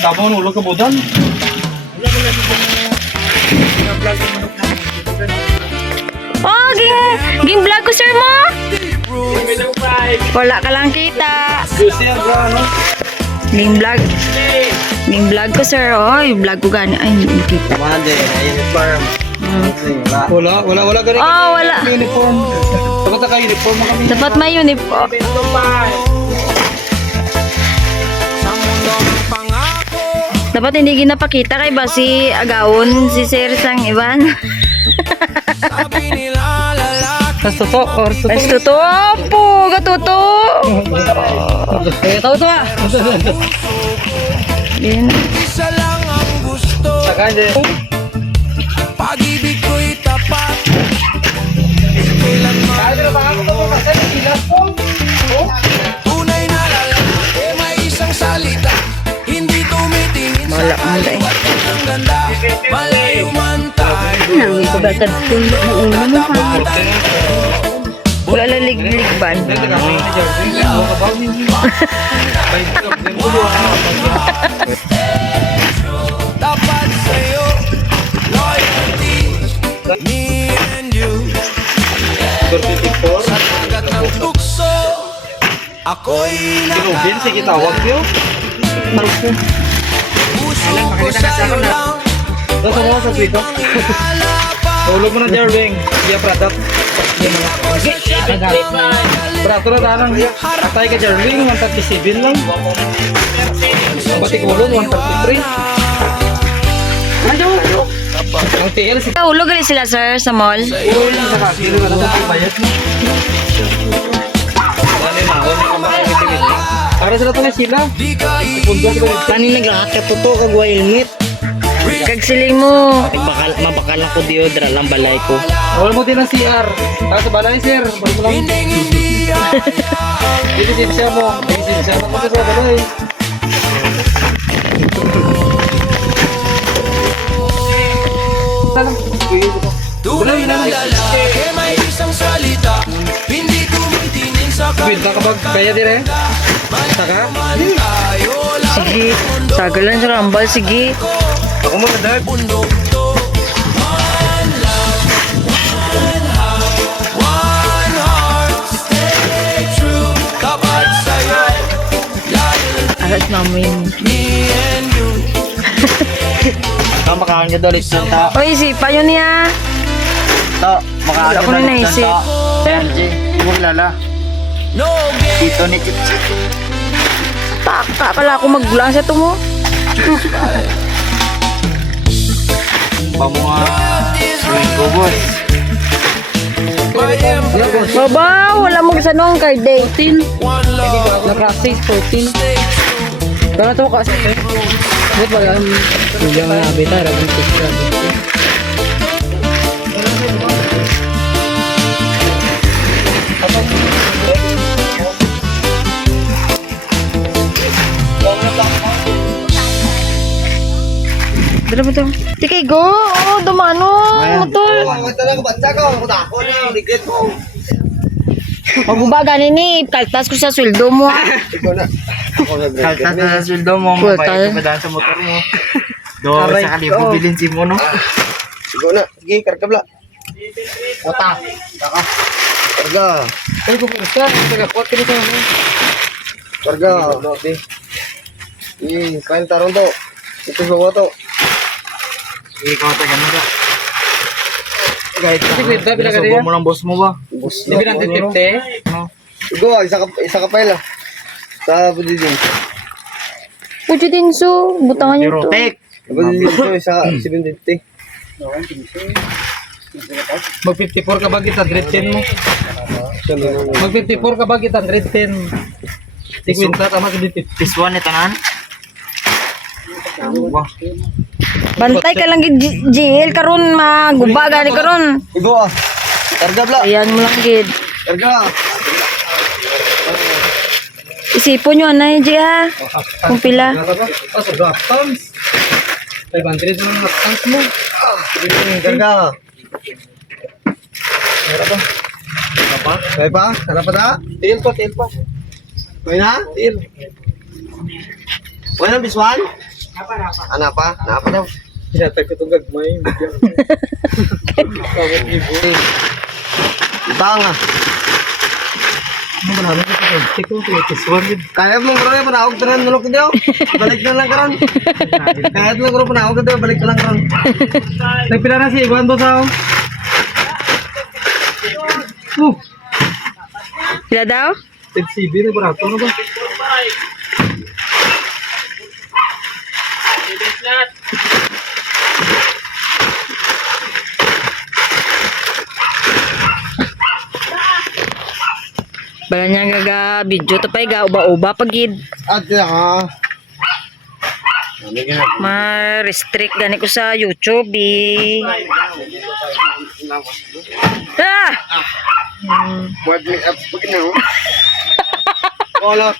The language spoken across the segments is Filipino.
Tama mo ulo ka budan. Oh, ging vlog ko sir mo. Wala ka lang kita. Gusto yan ka, ano? Ging vlog ko sir. Oy, vlog ko gani. Ay, hindi kita. Tama din, uniform. Wala ganun. Oh, wala. Uniform. Dapat ka uniform mo kami. Dapat may uniform. Dapat hindi ginapakita kay ba si Agawon, si Sir Sang Ivan. Tas toto, or toto. Ay, totoo po, katuto. Tao to ah. Yan. Isa lang ang gusto, Saka hindi. pag-ibig ko'y tapat. Kailanman tunay na lalaki, may isang salita, hindi tumitingin sa Malak mo tayo. kaliwat ng ganda. Malayo man tayo, Nang ko ba tulo mo ulo mo ha? Wala laliglig ba? tapat sa'yo, loyalty, me and you. Sa dagat ng tukso, ako'y Kinubin, sige tawag yun. puso ko sa'yo lang. Tapos mo sa Twitter. Ulog mo na Jarving. Iya product. Prato na tanang. Atay ka Jarving, 137 lang. Ang batik ulog, 133. Ano? Ang TL, si Ulo gali sila sir sa mall. Uy, nakakilo na lang ang bayad mo. Para sila ito na sila. Kani naglahat ka to kag helmet. Kag siling mo. Mabakal ako deodra lang balay ko. Awal mo din ang CR. Tapos sa balay, sir. Balik mo lang. Dito siya mo. Dito siya mo. Kasi sa balay. Tunay na lalaki, may isang salita, hindi tumitingin sa Binta ka ba? Kaya dire? Saka? tayo lang. Sige. Sagalan sa rambal. Sige. Ako mo na, Dag. Bundok to, one love, one heart, one heart, stay true, tapat sa'yo, loyalty, Alas namin. me and you. Ang makaon ka dolit sa ta. Oy, isipan yun niya. To, makaon Wala ka ko na dolit naisip. sa ta. Anji, mo lala. No game, Dito ni Chipchip. Taka pala ako magbulang sa tumo. Pamunga. Ringo boss. my embrace, Baba, wala mo sa nung card day. one love, Nag-practice 14. stay true. Kaya ito kasi. Wait ba? Hindi mo na bita. Rabang picture. Dala mo to. Tikay, go. Oh, dumano. Motor. Maguba ganin ni. Kaltas ko sa sweldo mo. Kaltas na sa sweldo mo. Cool, Mabait tayo. ka ba daan sa motor mo? Doon sa kalibo bilin si mo no? Sigo na. Sige, karkabla. Ota. Saka. Karga. Ay, kumusta? Taga-pot ka nito. Karga. Note. Kain tarong to. Ito sa wato. Ikaw taga na ka. Kahit Kasi kwenta, pila ka subo rin. mo ng boss mo ba? Bus Hindi na. 150. Sigo, isa ka pa ila. Sa budidin. Pucho din so. Butangan niyo to. Eurotek. Sa budidin to, isa ka 750. Mag 54 ka ba kita? 110 mo. Mag 54 ka ba kita? 110. Di kwenta, tama ka dito. This one ni tanan. Wah. Bantay ka lang gid GL karon maguba gani karon. Sigo ah. Karga bla. Ayan mo lang gid. Karga. Isipon nyo anay G ha. Kung pila. Ah, sa drop tons. 500 naman ang tons mo. Karga. Meron ba? Kaya pa? Sarap pa na? Tail pa, tail pa. Kaya na? Tail. Wala na biswan? Ano pa? Napa daw. Hinatag ko itong gagmay. Kawat ibo. Tanga. Ano ba namin ito? Stick ko, kiswan yun. Kaya mo bro, panawag ka rin, nulok ka balik na lang karon. Kaya mo bro, panawag ka balik na lang karon. Nagpila na si Iwan boss ako. Sila daw? Tag-CB na barato na ba? Bala niya gaga video to pa ga uba-uba pagid. At ka. Ano gina? Ma-restrict gani ko sa YouTube eh. Ah! Word me up pag na. Wala.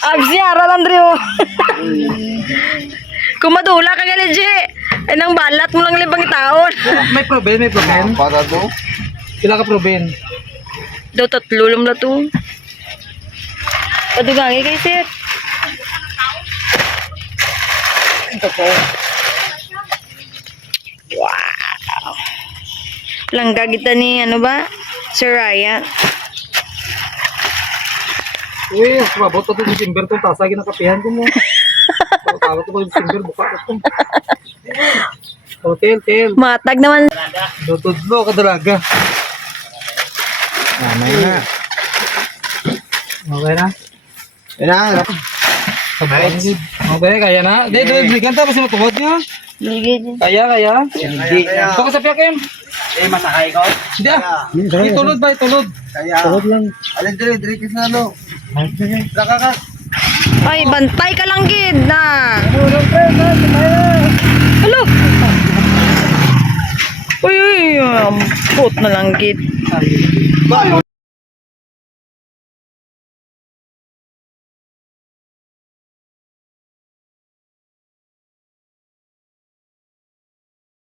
Absi ara lang Drio. Kumadula ka gali G. Ay nang balat mo lang libang taon. May proben, may proben. Para to. Sila ka proben. Daw tatlo lang la to. Padugagi kay sir. Wow. Langga kita ni ano ba? Sir Ryan. Uy, sumabot ko itong December to. Tasagin ang kapihan ko mo. Tawag ko yung December, buka ko ito. Hotel. Matag naman. Dutudlo ka dalaga. Mamay na. Okay na? Ina. Okay, kaya na. Bigyan ta, kasi matuwad niya. Kaya. Hindi. Ito ka sa piyakim. Masakay ko. Hindi ah. Itulod ba, itulod? Kaya. Tulog lang. Alin dire kis na no. Laka. Ay, bantay ka lang gid na. Hello. Uy, put na lang gid.